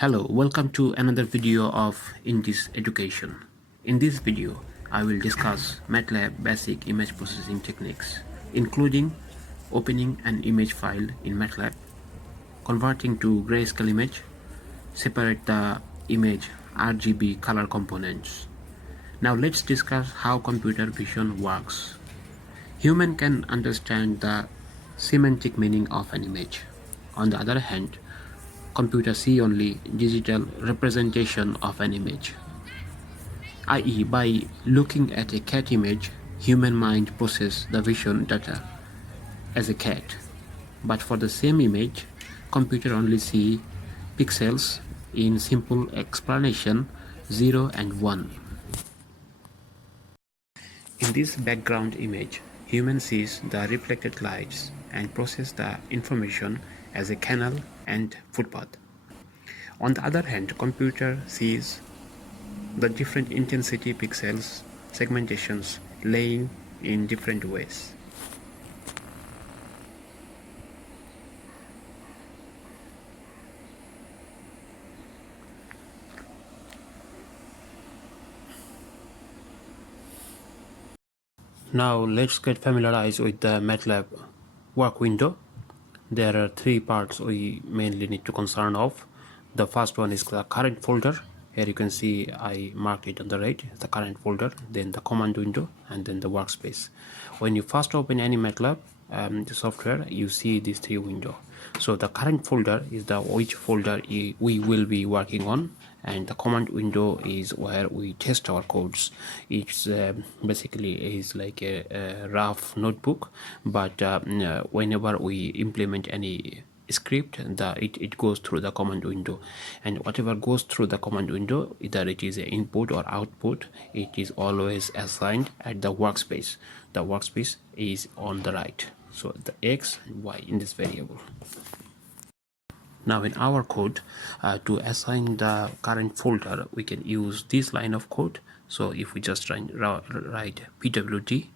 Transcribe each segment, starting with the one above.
Hello, welcome to another video of In This Education. In this video, I will discuss Matlab basic image processing techniques, including opening an image file in Matlab, converting to grayscale image, separate the image RGB color components. Now let's discuss how computer vision works. Human can understand the semantic meaning of an image. On the other hand, computers see only digital representation of an image, i.e., by looking at a cat image, human mind processes the vision data as a cat. But for the same image, computer only see pixels in simple explanation 0 and 1. In this background image, human sees the reflected lights and process the information as a canal and footpath. On the other hand, computer sees the different intensity pixels segmentations laying in different ways. Now let's get familiarized with the Matlab work window. There are three parts we mainly need to concern of. The first one is the current folder. Here you can see I marked it on the right, the current folder, then the command window, and then the workspace. When you first open any Matlab the software, you see these three windows. So the current folder is the which folder we will be working on, and the command window is where we test our codes. It's basically is like a rough notebook, but whenever we implement any script, it goes through the command window, and whatever goes through the command window, either it is an input or output, it is always assigned at the workspace. The workspace is on the right, so the x and y in this variable. Now in our code, to assign the current folder, we can use this line of code. So if we just write pwd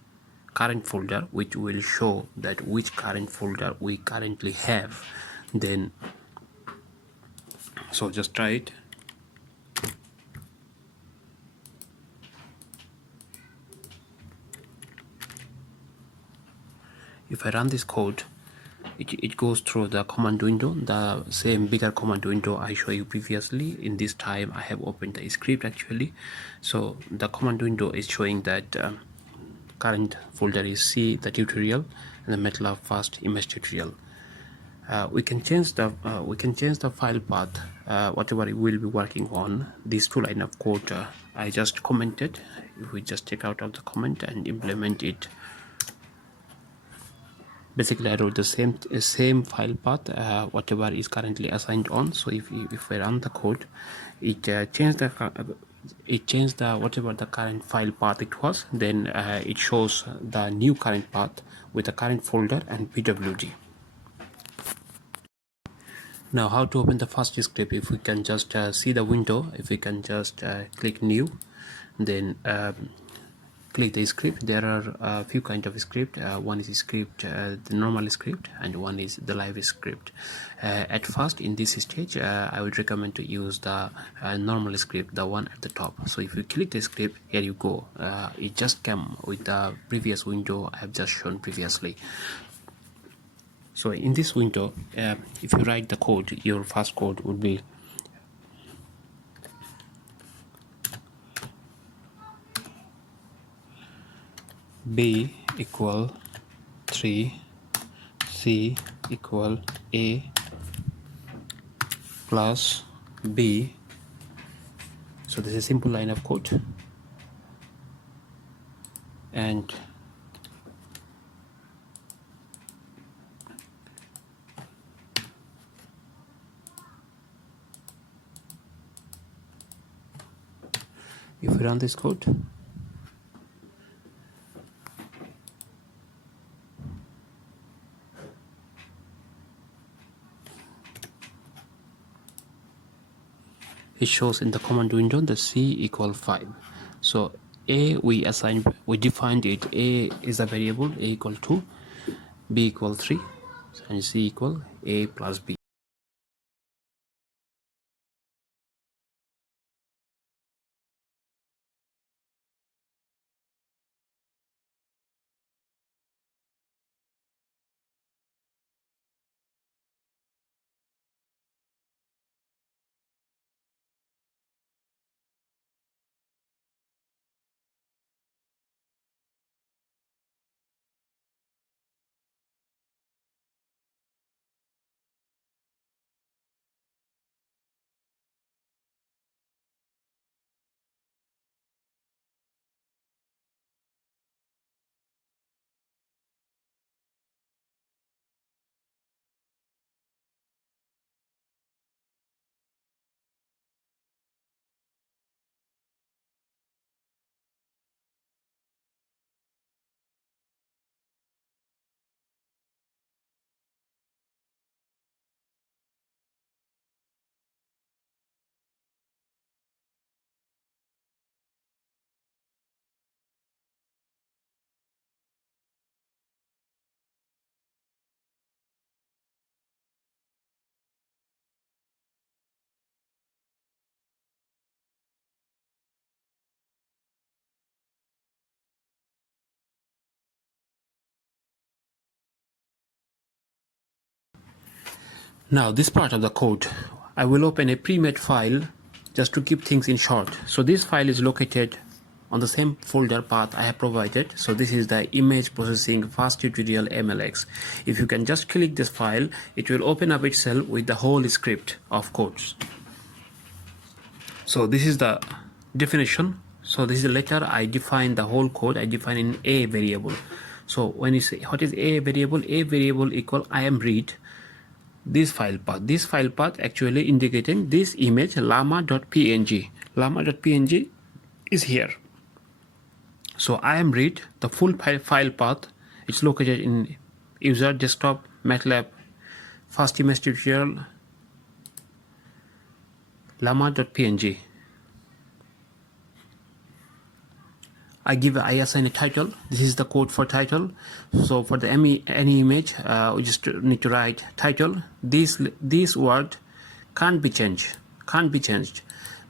current folder, which will show that which current folder we currently have, then so just try it. If I run this code, it goes through the command window, the same bigger command window I showed you previously. In this time I have opened the script actually, so the command window is showing that current folder is C, the tutorial, and the Matlab first image tutorial. We can change the file path, whatever we will be working on. These two line of code I just commented. If we just take out of the comment and implement it, basically I wrote the same file path, whatever is currently assigned on. So if I run the code, it changed the whatever the current file path it was, then it shows the new current path with the current folder and pwd. Now how to open the first script? If we can just see the window, if we can just click new, then click the script. There are a few kind of script. One is script, the normal script, and one is the live script. At first in this stage, I would recommend to use the normal script, the one at the top. So if you click the script, here you go. It just came with the previous window I have just shown previously. So in this window, if you write the code, your first code would be b equal 3, c equal a plus b. So this is a simple line of code, and if we run this code, it shows in the command window the c equal 5. So a we defined it. A is a variable, a equal 2, b equal 3, and c equal a plus b. Now this part of the code, I will open a pre-made file just to keep things in short. So this file is located on the same folder path I have provided. So this is the image processing fast tutorial MLX. If you can just click this file, it will open up itself with the whole script of codes. So this is the definition. So this is the letter I define the whole code. I define in a variable. So when you say what is a variable equal I am read this file path actually indicating this image llama.png. Llama.png is here. So I am read the full file path. It's located in user desktop Matlab fast image tutorial llama.png. I assign a title. This is the code for title. So for the any image, we just need to write title. This word can't be changed.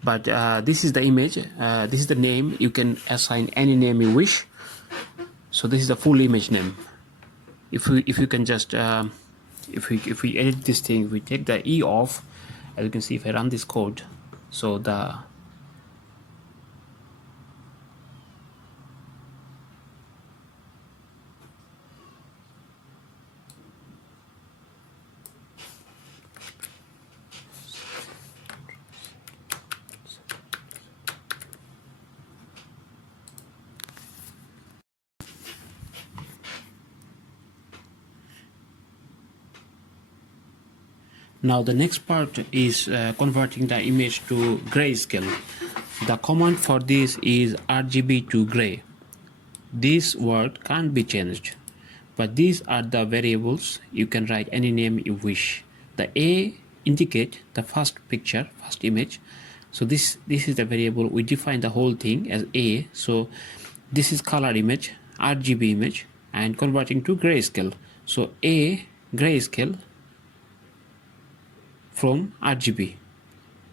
But this is the image. This is the name. You can assign any name you wish. So this is the full image name. If you can just if we edit this thing, we take the E off. As you can see, if I run this code, so the now the next part is converting the image to grayscale. The command for this is RGB to gray. This word can't be changed, but these are the variables. You can write any name you wish. The A indicate the first picture, first image. So this is the variable. We define the whole thing as A. So this is color image, RGB image, and converting to grayscale. So A grayscale from RGB.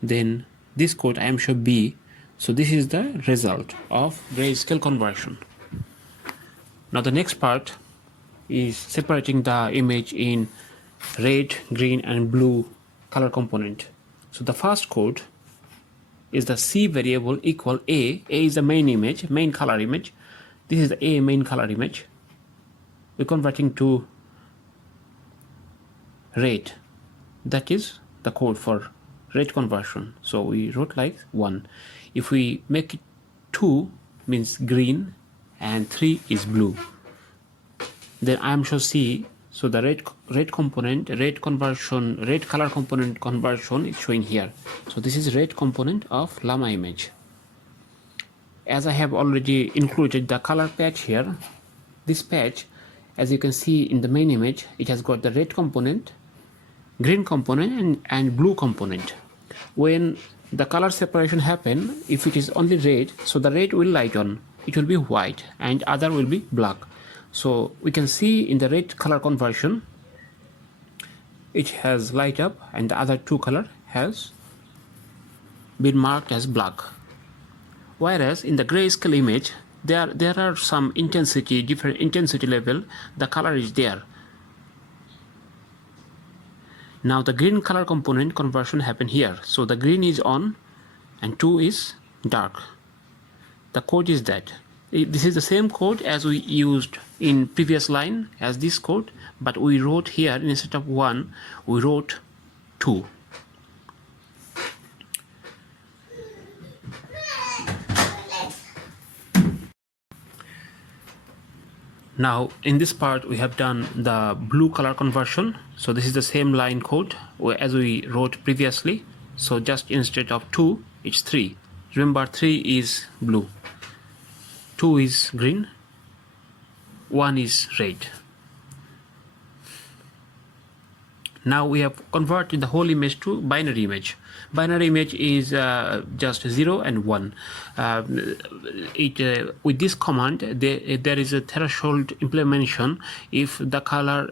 Then this code I am sure B. So this is the result of grayscale conversion. Now the next part is separating the image in red, green and blue color component. So the first code is the C variable equal A. A is the main image, main color image. This is the A main color image. We're converting to red. That is the code for red conversion. So we wrote like 1. If we make it 2, means green, and 3 is blue. Then I am sure C. So the red component, red color component conversion is showing here. So this is red component of llama image. As I have already included the color patch here, this patch, as you can see in the main image, it has got the red component, green component and blue component. When the color separation happen, if it is only red, so the red will light on, it will be white and other will be black. So we can see in the red color conversion, it has light up and the other two color has been marked as black. Whereas in the grayscale image, there are some intensity, different intensity level, the color is there. Now the green color component conversion happen here. So the green is on and 2 is dark. The code is that. This is the same code as we used in previous line as this code, but we wrote here instead of 1, we wrote 2. Now in this part we have done the blue color conversion. So this is the same line code as we wrote previously. So just instead of 2, it's 3. Remember 3 is blue, 2 is green, 1 is red. Now we have converted the whole image to binary image. Binary image is just 0 and 1. With this command, there is a threshold implementation. If the color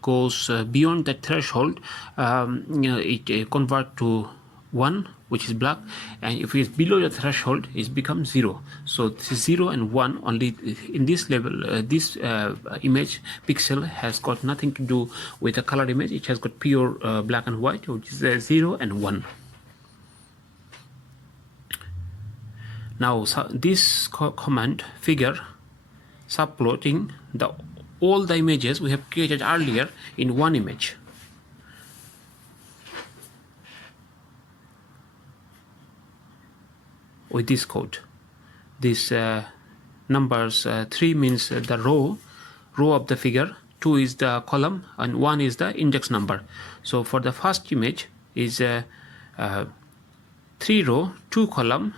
goes beyond that threshold, it convert to 1 which is black, and if it is below the threshold, it becomes 0. So this is 0 and 1 only in this level. This image pixel has got nothing to do with the color image. It has got pure black and white, which is 0 and 1. Now this command figure subplotting all the images we have created earlier in one image. With this code, this numbers 3 means the row of the figure, 2 is the column, and 1 is the index number. So for the first image is 3 row 2 column,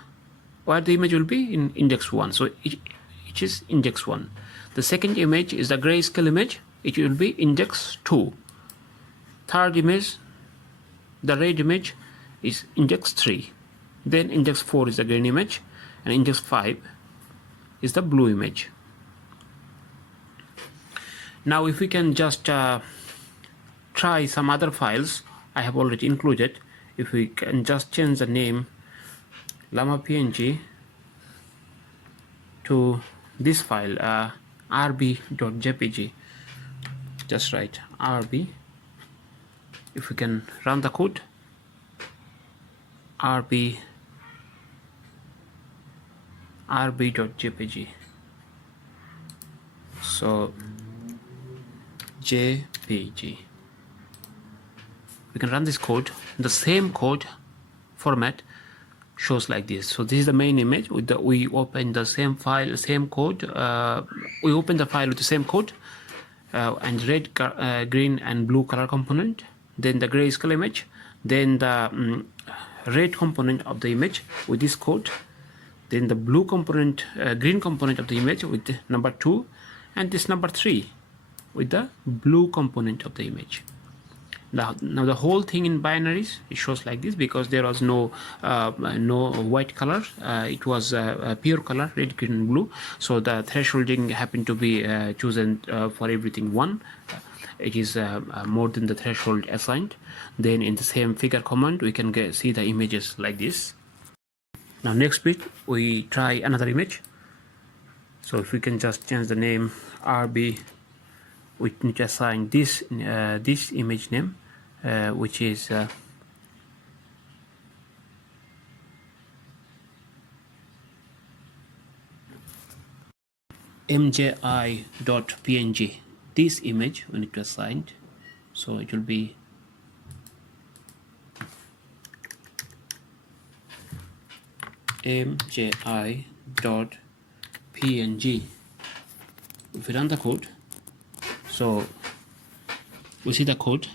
where the image will be in index 1, so it is index 1. The second image is the grayscale image, it will be index 2. Third image, the red image, is index 3. Then index 4 is the green image, and index 5 is the blue image. Now if we can just try some other files I have already included. If we can just change the name llama png to this file, rb.jpg, just write rb. If we can run the code, rb.jpg, so jpg, we can run this code. The same code format shows like this. So this is the main image with the, we open the same file, same code, we open the file with the same code, and red, green and blue color component, then the grayscale image, then the red component of the image with this code, then the blue component, green component of the image with the number 2, and this number 3 with the blue component of the image. Now the whole thing in binaries, it shows like this because there was no white color. It was pure color, red, green and blue. So the thresholding happened to be chosen for everything 1. It is more than the threshold assigned. Then in the same figure command we can see the images like this. Now next bit we try another image. So if we can just change the name RB, we need to assign this this image name, which is mji.png. This image we need to assign, so it will be mji.png. If we run the code, so we see the code,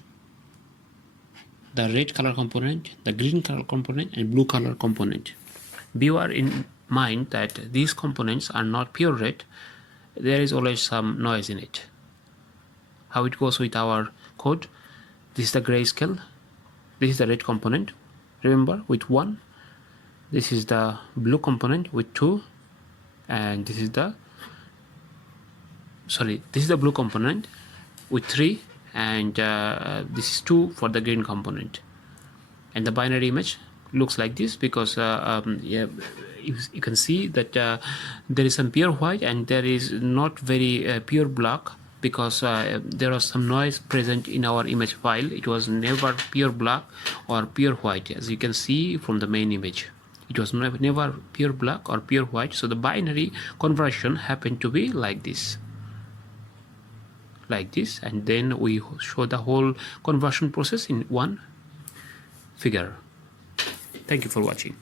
the red color component, the green color component and blue color component. Bear in mind that these components are not pure red. There is always some noise in it. How it goes with our code: this is the grayscale, this is the red component, remember, with 1, this is the blue component with 2, and this is the blue component with 3, and this is 2 for the green component. And the binary image looks like this because yeah, you can see that there is some pure white and there is not very pure black, because there was some noise present in our image file. It was never pure black or pure white, as you can see from the main image. It was never pure black or pure white. So the binary conversion happened to be like this, and then we show the whole conversion process in one figure. Thank you for watching.